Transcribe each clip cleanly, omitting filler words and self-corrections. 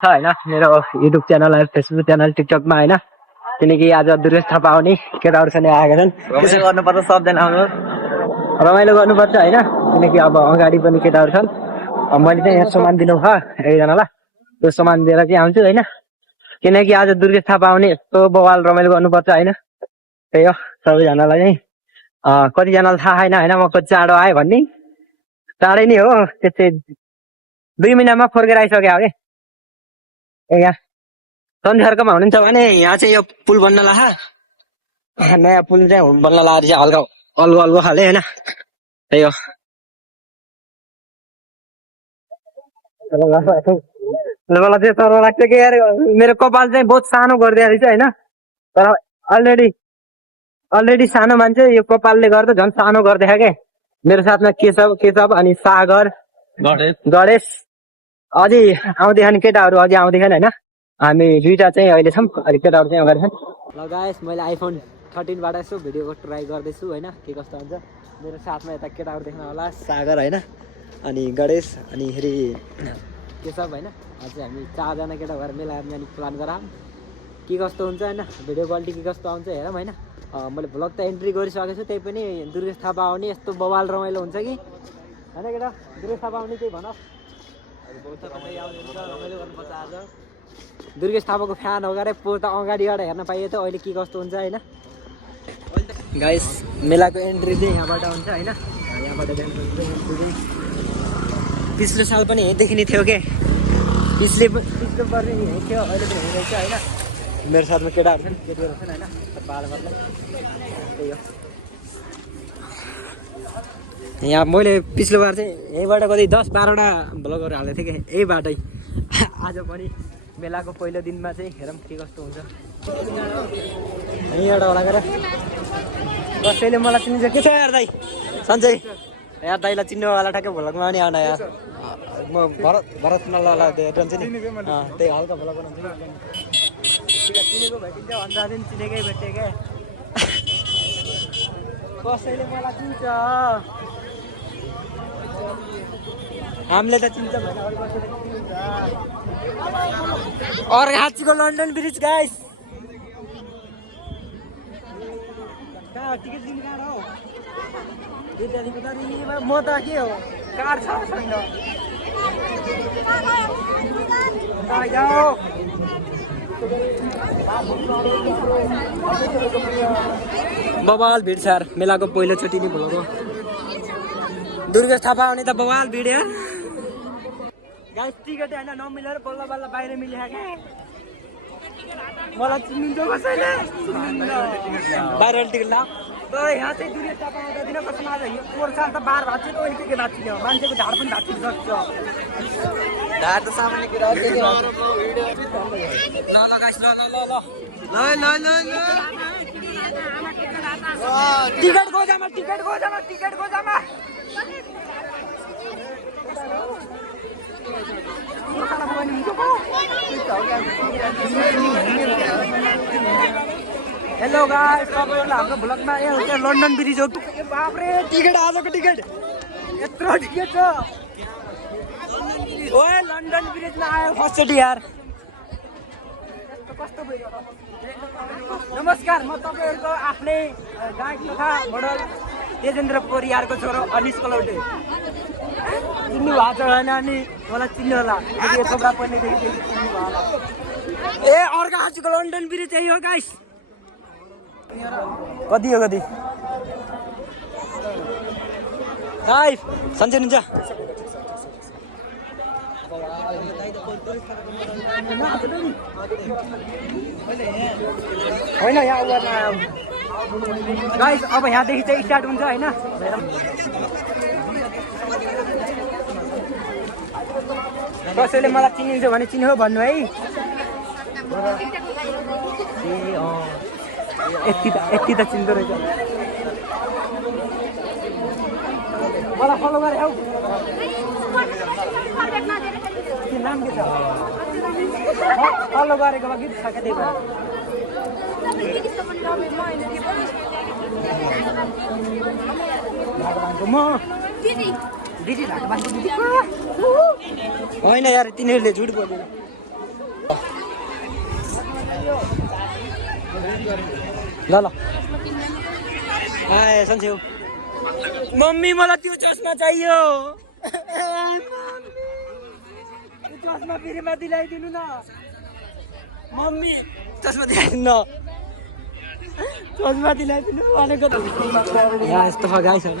होइन मेरो YouTube channel Facebook channel टिकटकमा होइन किनकि आज दुर्गेश थापा आउने केटाहरू छन् आएका छन् रमाइलो गर्नुपर्छ सबजना आउनु रमाइलो गर्नुपर्छ होइन किनकि अब अगाडि पनि केटाहरू छन् मैले चाहिँ यहाँ सामान दिनु भयो एकजनालाई त्यो सामान दिएर चाहिँ आउँछु होइन किनकि आज दुर्गेश थापा आउने यस्तो बवाल रमाइलो गर्नुपर्छ होइन त्यही हो सबैजनालाई चाहिँ कतिजनालाई थाहा छैन होइन म कति चाँडो आएँ भन्ने चाँडै नै हो त्यस्तै 2 महिनामा फर्केर आइसक्यो अरे यहाँ सन्धिहर्कमा हुनुहुन्छ भने यहाँ चाहिँ यो पुल बन्न ला नयाँ पुल चाहिँ बन्न ला चाहिँ हल्का अल्गो अल्गो खाले होइन त्यही हो मलाई चाहिँ तर लाग्छ कि यार मेरो कपाल चाहिँ बहुत सानो गरिदिएको रहेछ होइन तर अलरेडी सानो मान्छे यो कपालले गर्दा झन् सानो गरिदिएको क्या मेरो साथमा केशव अनि सागर गणेश अझै आउँदैछन् केटाहरू अझै आउँदैछन् होइन हामी दुईटा चाहिँ अहिले छौँ अलिक केटाहरू चाहिँ अगाडि छन् ल गाइस मैले आइफोन 13बाट यसो भिडियोको ट्राई गर्दैछु होइन के कस्तो हुन्छ मेरो साथमा यता केटाहरू देख्न होला सागर होइन अनि गणेश अनि फेरि केशव होइन अझै हामी 4 जना केटा भएर मेला जाने प्लान गराऊँ के कस्तो हुन्छ होइन भिडियो क्वालिटी के कस्तो आउँछ हेरौँ होइन मैले भ्लग त एन्ट्री गरिसकेको छु त्यही पनि दुर्गेश थापा आउने यस्तो बवाल रमाइलो हुन्छ कि होइन केटा दुर्गेश थापा आउने त्यही भन रमाइलो गर्नुपर्छ आज दुर्गेश थापाको फ्यान हो गरे पो त अगाडिबाट हेर्न पाइयो त अहिले के कस्तो हुन्छ होइन गाइस मेलाको एन्ट्री चाहिँ यहाँबाट हुन्छ होइन यहाँबाट पिछलो साल पनि यहीँदेखि नै थियो के पिछलो वर्ष यहीँ थियो अहिले पनि यहीँ रहेछ होइन मेरो साथमा केटाहरू छन् केटीहरू छन् होइन बालबाटलाई त्यही हो यहाँ मैले पिछलो बार चाहिँ यहीँबाट कति 10-12वटा भ्लगहरू हालेको थिएँ कि यही बाटै आज पनि मेलाको पहिलो दिनमा चाहिँ हेरौँ के कस्तो हुन्छ यहीँबाट होला गरेर कसैले मलाई चिन्छ के छ यार दाइ सन्चै यार दाइलाई चिन्नुवाला ठ्याक्कै भ्लगमा पनि आउन यार म भरत नलला हेर्छु नि त्यही हल्का भ्लग बनाउँछु नि चिनेको भेटिन्छ भन्दा पनि चिनेकै भेटेँ क्या कसैले मलाई चिन्छ हामीले त चिन्छ भने अरू कसैले चिन्छ अर्घाँचीको लन्डन ब्रिज गाइस कहाँ टिकट दिनु कहाँ हो म त के हो कार छ छैन बवाल भिड छ मेलाको पहिलोचोटि नै भ्लग हो दुर्गेश थापा आउने त बवाल भिड यार गाइस टिकट होइन नमिलेर बल्ल बल्ल बाहिर मिल्यो क्या मलाई चिनिन्छ कसैले बाहिर टिकट ला यहाँ चाहिँ दुर्गेश थापा आउँदा दिन कसो आज पोहोर साल त बार भएको थियो अहिले के भाँचियो मान्छेको ढाड पनि भाँचिन सक्छ ढाड त सामान्य कुरा हो ल गाइस ल टिकट गोजामा हेलो गाइस तपाईहरुलाई हाम्रो भ्लगमा एउटा लन्डन ब्रिज हो बाफरे टिकट आजको टिकट यत्रो टिकट छ ओए लन्डन ब्रिजमा आयो फर्स्ट चोटि यार कस्तो भयो नमस्कार म तपाईहरुको आफ्नै गायक तथा मोडल तेजेन्द्र परियारको छोरो अनिश कलौटे चिन्नु भएको छ होइन अनि मलाई चिन्नु होला यो छोरा पहिलेदेखि चिन्नु भयो होला ए अर्घाँचीको लन्डन ब्रिज यही हो गाइस कति हो कति गाइस सन्चै हुन्छ होइन यहाँ गाइस अब यहाँदेखि चाहिँ स्टार्ट हुन्छ होइन कसैले मलाई चिनिन्छ भने चिन्यो भन्नु है यति त चिन्दो रहेछ मलाई फलो गरे हौ नाम के छ फलो गरेको गीत छ क्या त्यही भएर म दिदी होइन यार तिनीहरूले झुट बोल्दैन ल ल आए सन्चेउ मम्मी मलाई त्यो चस्मा चाहियो चस्मा फेरि माथि ल्याइदिनु न मम्मी चस्मा दिलाइदिनु न चस्मा दिलाइदिनु भनेको त यहाँ यस्तो गाई छैन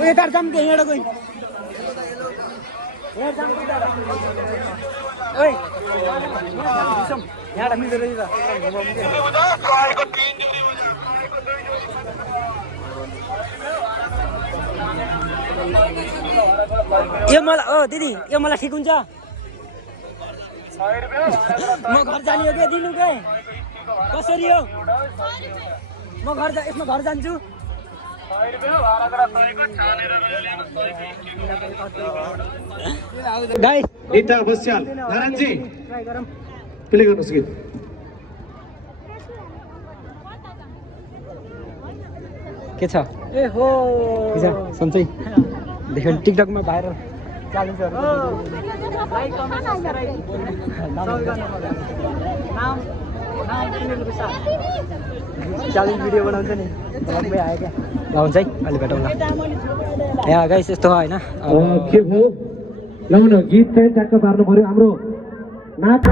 उयो तार जाम के हिँड गई ओइ यहाँ मिल्दो रहेछ यो मलाई दिदी यो मलाई ठिक हुन्छ म घर जाने हो क्या दिनु के कसरी हो म यसमा घर जान्छु गाई रीता बस्याल नारायणजी प्ले गर्नुहोस् गीत के छ ए हो सन्चै देख्यो टिकटकमा भाइरल च्यालेन्जहरू च्यालेन्ज भिडियो बनाउँछ नि आयो क्या ल हुन्छ है अहिले भेटौँला यहाँ गाइस यस्तो हो होइन के भयो लौ न गीत चाहिँ ट्याक्क पार्नु पर्यो हाम्रो नाच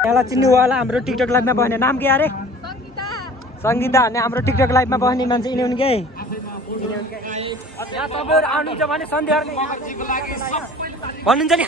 यहाँलाई चिन्नुवाला हाम्रो टिकटक लाइभमा बस्ने नाम के अरे सङ्गीता भन्ने हाम्रो टिकटक लाइभमा बस्ने मान्छे यिनी हुन् के यहाँ तपाईँहरू आउनुहुन्छ भने सन्ध्याहरूले भन्नुहुन्छ नि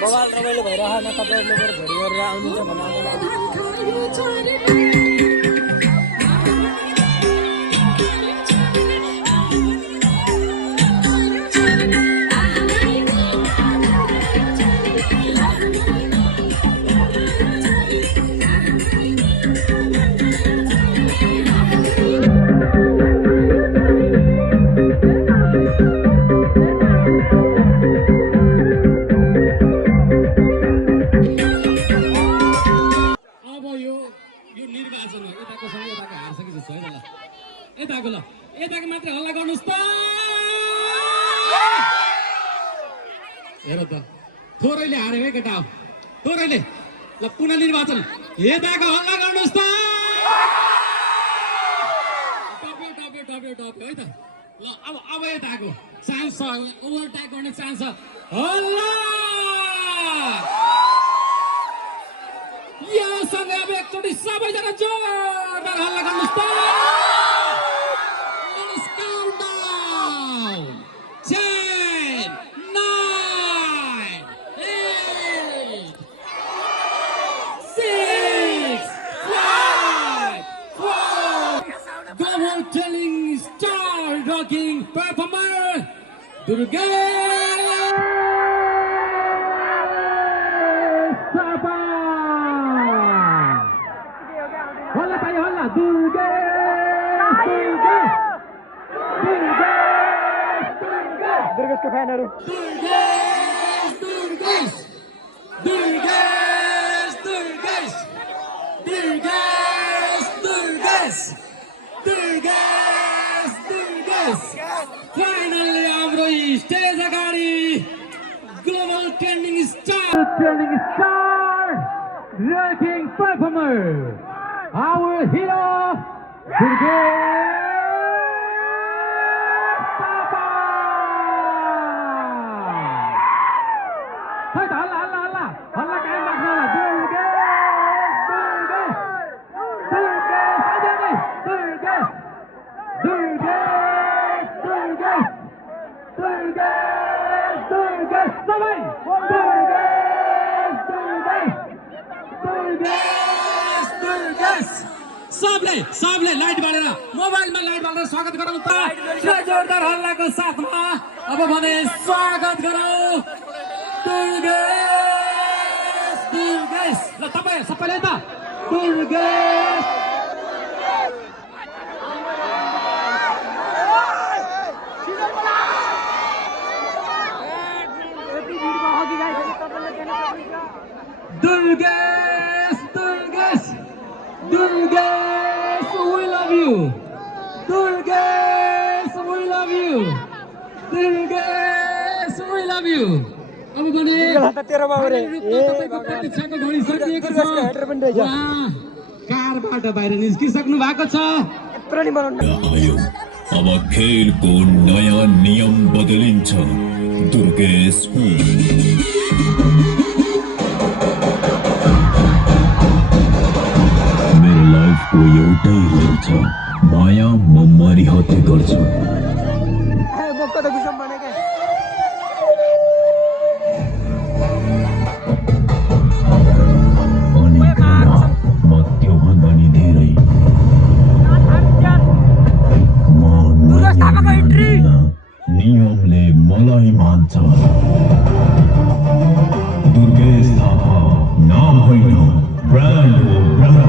बवाल रमाइलो भइरहेन तपाईँहरूले मेरो भोलि गरेर आउनुहुन्छ भन्नु यताको मात्र हल्ला गर्नुस् त हेर त थोरैले हारे है केटा हो थोरैले ल पुनः निर्वाचन यताको हल्ला गर्नुस् त टप्यो है त ल अब यताको चान्स छ ओभरटेक गर्ने चान्स छ हल्ला यो सँगै अब एकचोटि सबैजना जोरदार हल्ला गर्नुस् त 10, 9, 8, 7, 6, 5, 4. Telling star rocking performer Durgesh Thapa. Holla bhai holla दुर्गेशको फ्यानहरु Finally, हाम्रो स्टेज अगाडि global trending star rocking performer our hero Durgesh Thapa. Hey, halla कायम राख्नु होला सबले लाइट बालेर मोबाइलमा लाइट बालेर स्वागत गरौँ त जोरदार हल्लाको साथमा अब भने स्वागत गरौँ दुर्गेश ल तपाईँ सबैले त Durgesh Durgesh, we love you. Durgesh, we love you. Durgesh, we love you. अब भने प्रतीक्षाको घडी सकिएको छ। कारबाट बाहिर निस्किसक्नु भएको छ। अब खेलको नयाँ नियम बदलिन्छ दुर्गेश मेरो लाइफको एउटै रोल छ माया म मरिहत्ते गर्छु अनि म त्योभन्दा नि धेरै नियमले मलाई मान्छ दुर्गेश थापा नाम होइन ब्रान्ड हो ब्रान्ड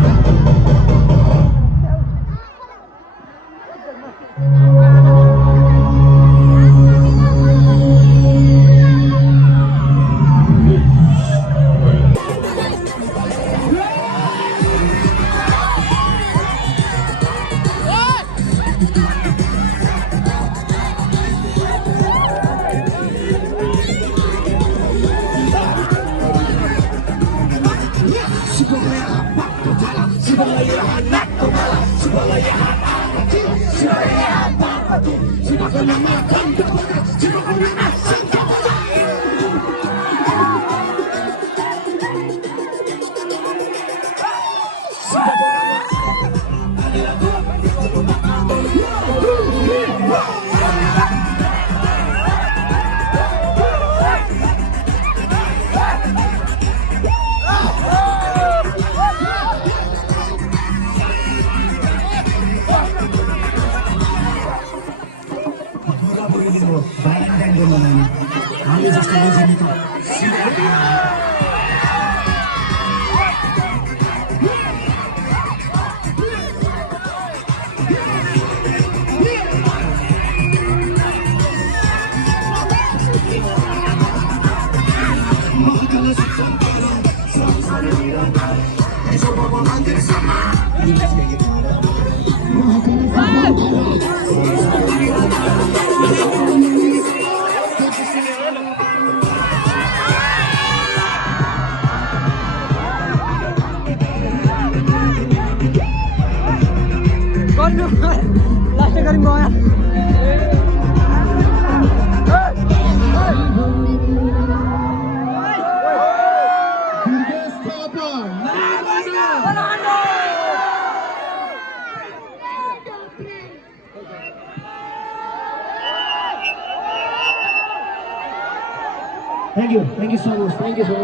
लास्ट करीम गया Thank you so much,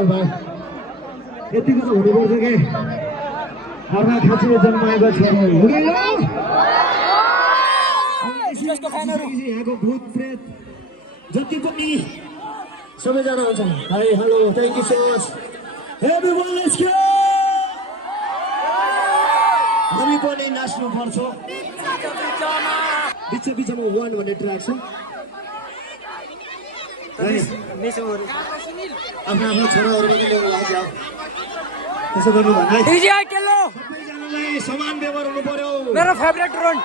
भाइ यतिको त हुनुपर्छ के अर्ना खाँचीले जन्माएको छोरो हो कि यहाँको भूत प्रेत जति पनि सबैजना हुन्छन् hi hello thank you so much everyone let's go हामी पनि नाच्नु पर्छ बिच बिचमा वान भन्ने ट्र्याक छ आफ्नो आफ्नो छोराहरू पनि ल्याउनु लागि जाऊ त्यसो गर्नु भने सबैजनालाई समान व्यवहार हुनु पर्यो मेरो फेभरेट रोन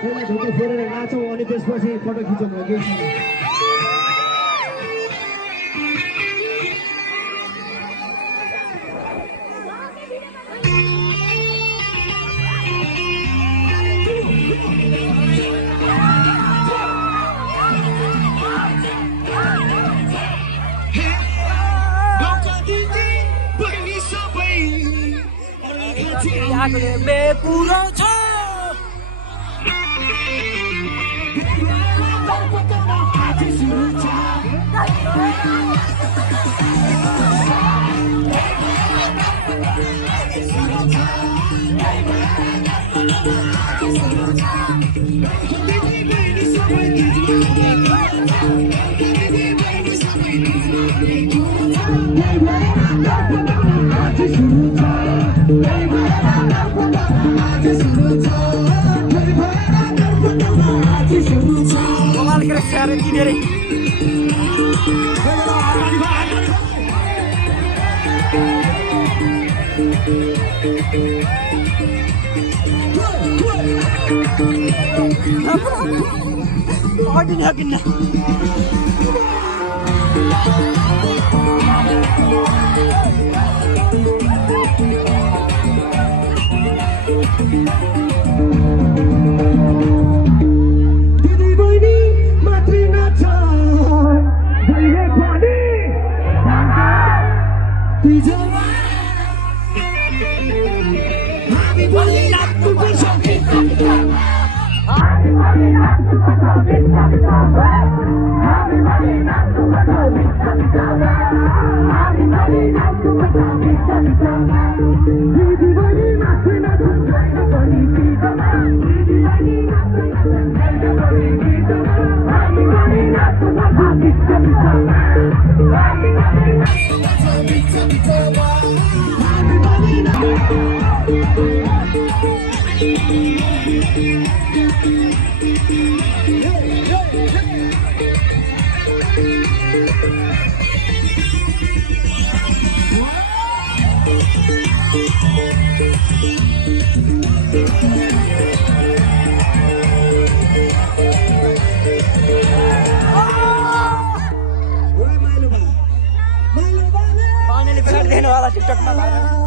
त्यसलाई झुटो फेरेर नाचौँ अनि त्यसपछि फोटो खिचौँ केही छैन मैं पूरा छो देने वाला टिकटॉक में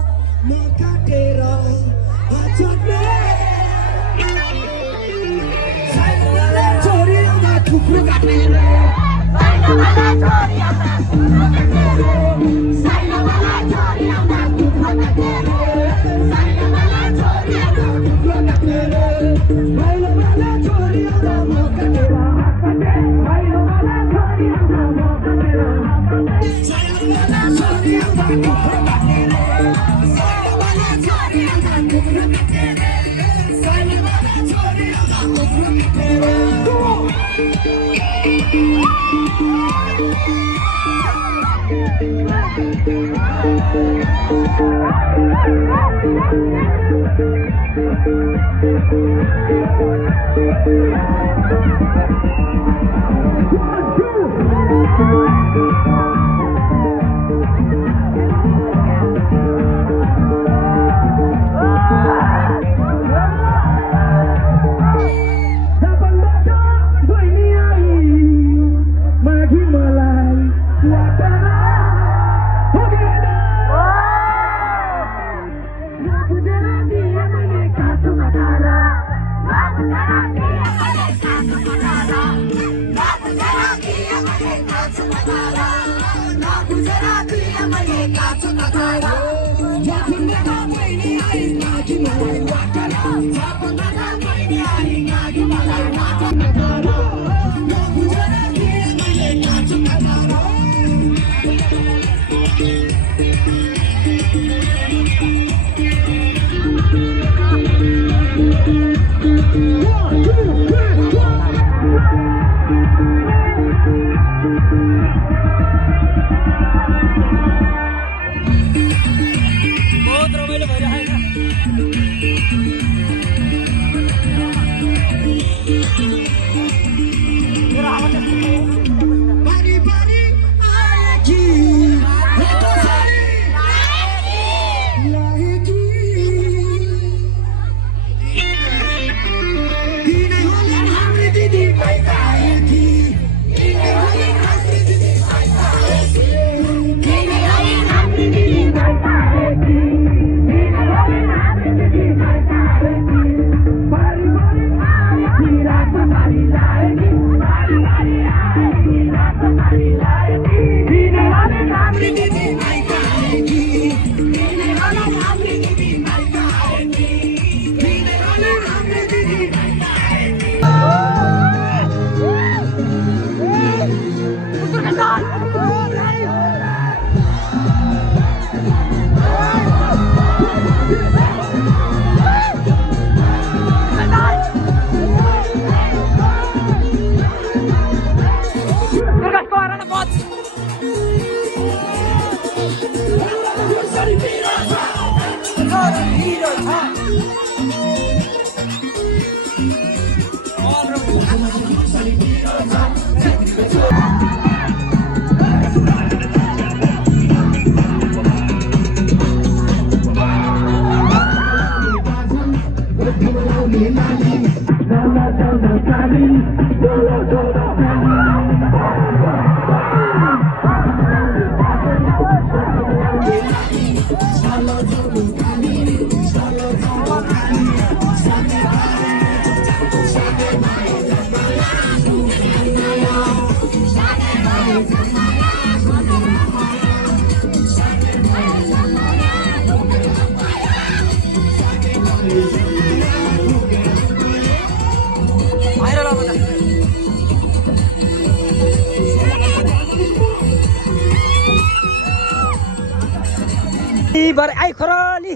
भरे आई खराली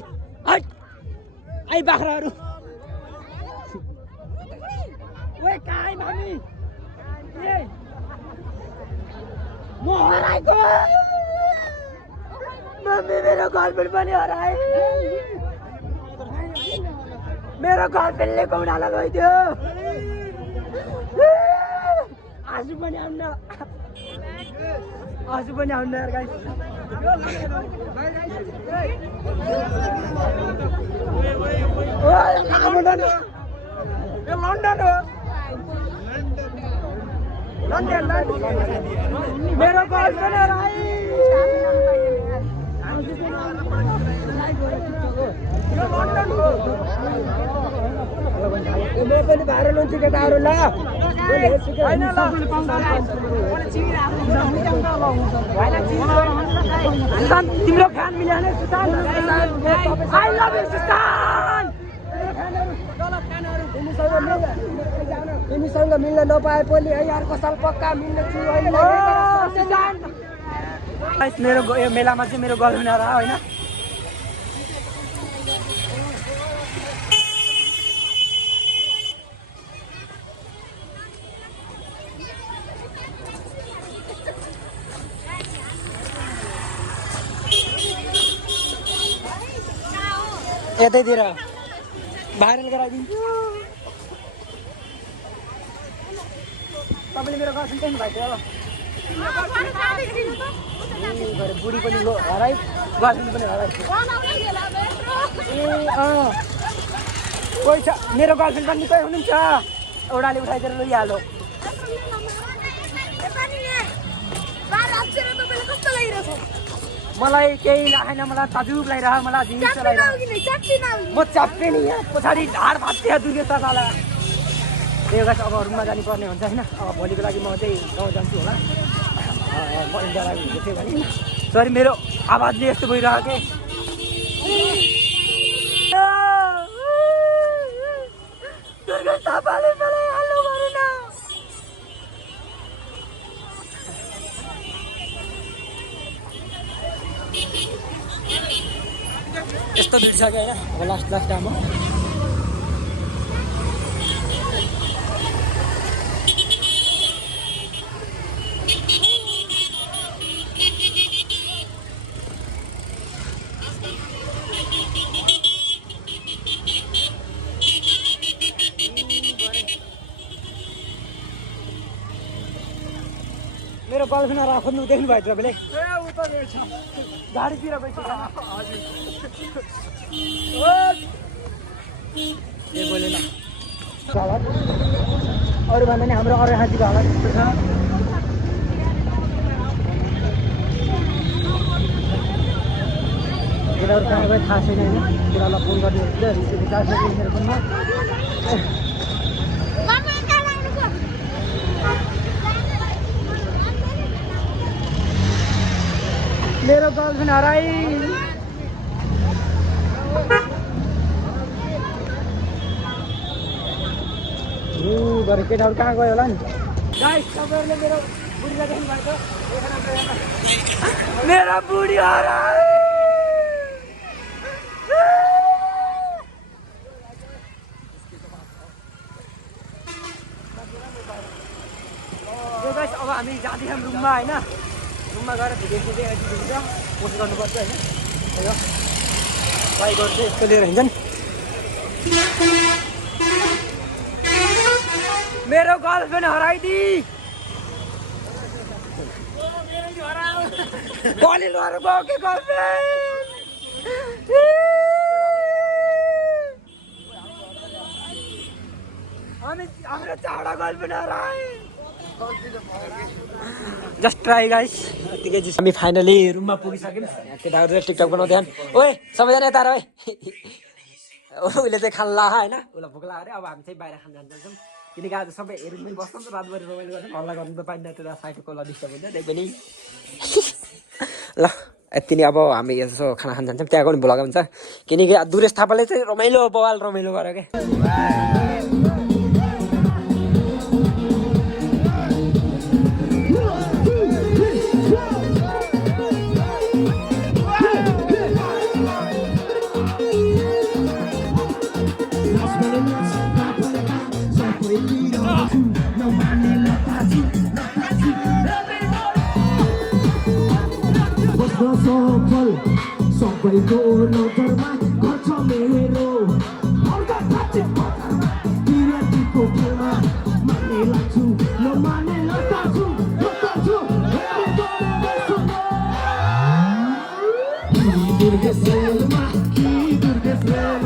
आई बाख्राहरू ओए काई मामी ए म हराएको मम्मी मेरो गर्लफ्रेन्ड पनि हराए मेरो गर्लफ्रेन्डले कौडाला गइदियो आजु पनि आउन यार गाइस मेरो गर्लफ्रेन्ड हराए यो पनि भाइरल हुन्छ केटाहरू ल तिम्रो फ्यान मिलेन आई लभ यु सुशान्त तिमीसँग मिल्न नपाए पनि अर्को साल पक्का मिल्ने छु मेरो यो मेलामा चाहिँ मेरो गर्लफ्रेन्ड आएर होइन यतैतिर भाइरल गराइदिन्छु तपाईँले मेरो गर्लफ्रेन्ड पनि भएको बुढी पनि हराइ गर्लफ्रेन्ड पनि हराइ कोही छ मेरो गर्लफ्रेन्ड पनि कोही हुनुहुन्छ एउटाले उठाइदिएर लैहाल्यो मलाई केही लागेन मलाई ताजुब लागिरह मलाई जिन्स लागिरह म च्याप्पे नि यहाँ पछाडि ढाड भाँच्यो दुर्गे सरलाई त्यो गाइस अब रुममा जानुपर्ने हुन्छ होइन अब भोलिको लागि म चाहिँ गाउँ जान्छु होला म इन्डिया लागि हिँडेको थिएँ भने सरी मेरो आवाजले यस्तो भइरह्यो के दुर्गे थापाले मलाई हाल्नु गरेन यस्तो भिडिसक्यो होइन अब लास्ट टाइम हो मेरो गर्लफ्रेन्ड आएर खोज्नु देख्नु भयो तपाईँले गाडीतिर बोलेन अरू भन्दा नि हाम्रो अरू हाजीको हालत छ केटाहरू कहाँ गयो थाहा छैन होइन केटालाई फोन गरिदिनु रिचार्ज मेरो फोनमा मेरो गर्लफ्रेन्ड हराई घरि केटाहरू कहाँ गयो होला नि गाइस तपाईँहरूले मेरो बुढीलाई देख्नु भएको मेरो बुढी हराई अब हामी जाँदैछौँ रुममा होइन रुममा गएर भिडियो चाहिँ एडिट हुन्छ पोस्ट गर्नुपर्छ होइन बाइकहरू चाहिँ यस्तो लिएर हिँड्छन् मेरो गर्लफ्रेन्ड हराइदी कहिले लिएर गयो के गर्लफ्रेन्ड हाम्रो चाडा गर्लफ्रेन्ड हराए जस्ट ट्राई गाइस यतिकै चाहिँ हामी फाइनली रुममा पुगिसक्यौँ केटाहरू टिकटक बनाउँदै ओए सबैजना यता रहे उसले चाहिँ खाल्ला होइन उसलाई भोक लाग्यो अरे अब हामी चाहिँ बाहिर खान जान्छौँ किनकि आज सबै हेर्नु बस्छौँ त रातभरि रमाइलो गर्छौँ हल्ला गर्नु त पाइँदैन त्यो साइडको ल डिस्टर्ब हुन्छ त्यही पनि ल यति नै अब हामी यसो खाना खान जान्छौँ त्यहाँको पनि भोलाएको हुन्छ किनकि दुरेश थापाले चाहिँ रमाइलो बवाल रमाइलो गर्यो क्या सबैको नजरमा गर्छ मेरो अर्का थाचे किरातीको खेलमा माने लाग्छु नमाने लताछु दुर्गे सेलमा कि दुर्गे सेल